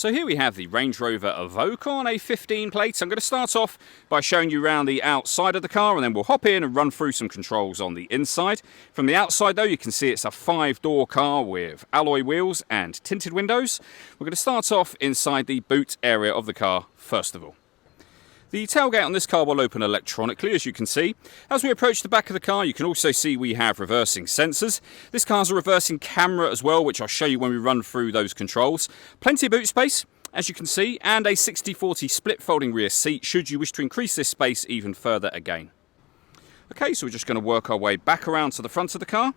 So here we have the Range Rover Evoque on a 15 plate. I'm going to start off by showing you around the outside of the car, and then we'll hop in and run through some controls on the inside. From the outside though, you can see it's a 5-door car with alloy wheels and tinted windows. We're going to start off inside the boot area of the car first of all. The tailgate on this car will open electronically, as you can see. As we approach the back of the car, you can also see we have reversing sensors. This car's a reversing camera as well, which I'll show you when we run through those controls. Plenty of boot space, as you can see, and a 60/40 split folding rear seat, should you wish to increase this space even further again. Okay, so we're just going to work our way back around to the front of the car,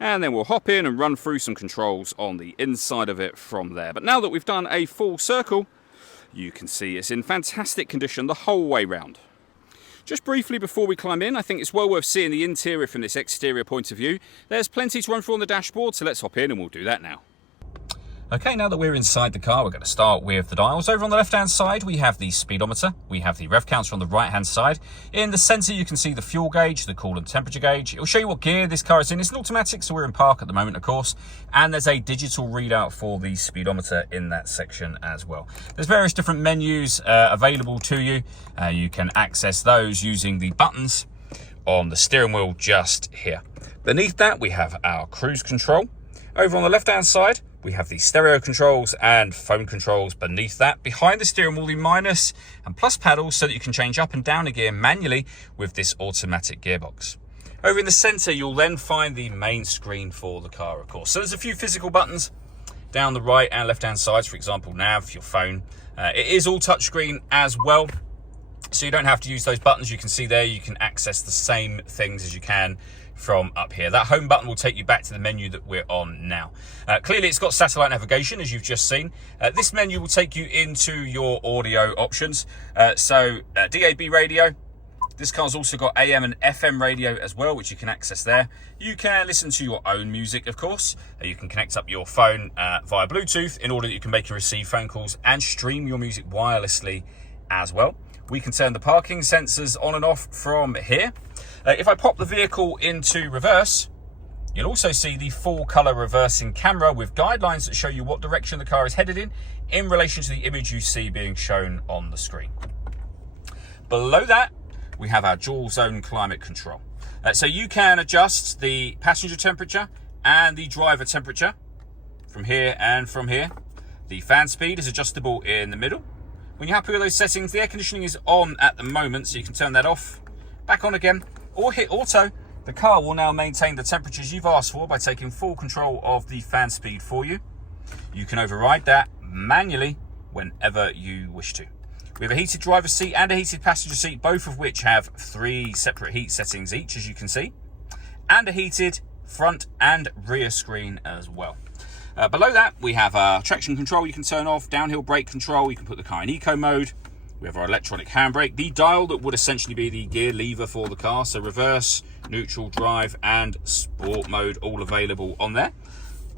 and then we'll hop in and run through some controls on the inside of it from there. But now that we've done a full circle, you can see it's in fantastic condition the whole way round. Just briefly before we climb in, I think it's well worth seeing the interior from this exterior point of view. There's plenty to run through on the dashboard, so let's hop in and we'll do that now. Okay, now that we're inside the car, we're going to start with the dials. Over on the left-hand side, we have the speedometer. We have the rev counter on the right-hand side. In the center, you can see the fuel gauge, the coolant temperature gauge. It will show you what gear this car is in. It's an automatic, so we're in park at the moment, of course. And there's a digital readout for the speedometer in that section as well. There's various different menus available to you. You can access those using the buttons on the steering wheel just here. Beneath that, we have our cruise control. Over on the left-hand side, we have the stereo controls and phone controls beneath that. Behind the steering wheel, the minus and plus paddles so that you can change up and down a gear manually with this automatic gearbox. Over in the center, you'll then find the main screen for the car, of course. So there's a few physical buttons down the right and left-hand sides, for example, nav, your phone. It is all touchscreen as well, so you don't have to use those buttons. You can see there, you can access the same things as you can from up here. That home button will take you back to the menu that we're on now. Clearly it's got satellite navigation, as you've just seen. This menu will take you into your audio options. DAB radio. This car's also got AM and FM radio as well, which you can access there. You can listen to your own music, of course. You can connect up your phone via Bluetooth in order that you can make and receive phone calls and stream your music wirelessly as well. We can turn the parking sensors on and off from here. If I pop the vehicle into reverse, you'll also see the full color reversing camera with guidelines that show you what direction the car is headed in relation to the image you see being shown on the screen. Below that, we have our dual zone climate control. So you can adjust the passenger temperature and the driver temperature from here and from here. The fan speed is adjustable in the middle. When you're happy with those settings, the air conditioning is on at the moment, so you can turn that off, back on again, or hit auto. The car will now maintain the temperatures you've asked for by taking full control of the fan speed for you. You can override that manually whenever you wish to. We have a heated driver's seat and a heated passenger seat, both of which have 3 separate heat settings each, as you can see, and a heated front and rear screen as well. Below that, we have our traction control you can turn off, downhill brake control, you can put the car in eco mode. We have our electronic handbrake, the dial that would essentially be the gear lever for the car, so reverse, neutral, drive, and sport mode, all available on there.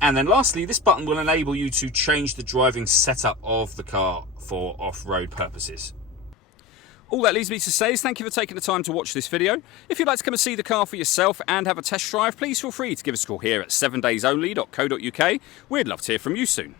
And then lastly, this button will enable you to change the driving setup of the car for off-road purposes. All that leaves me to say is thank you for taking the time to watch this video. If you'd like to come and see the car for yourself and have a test drive, please feel free to give us a call here at 7daysonly.co.uk. We'd love to hear from you soon.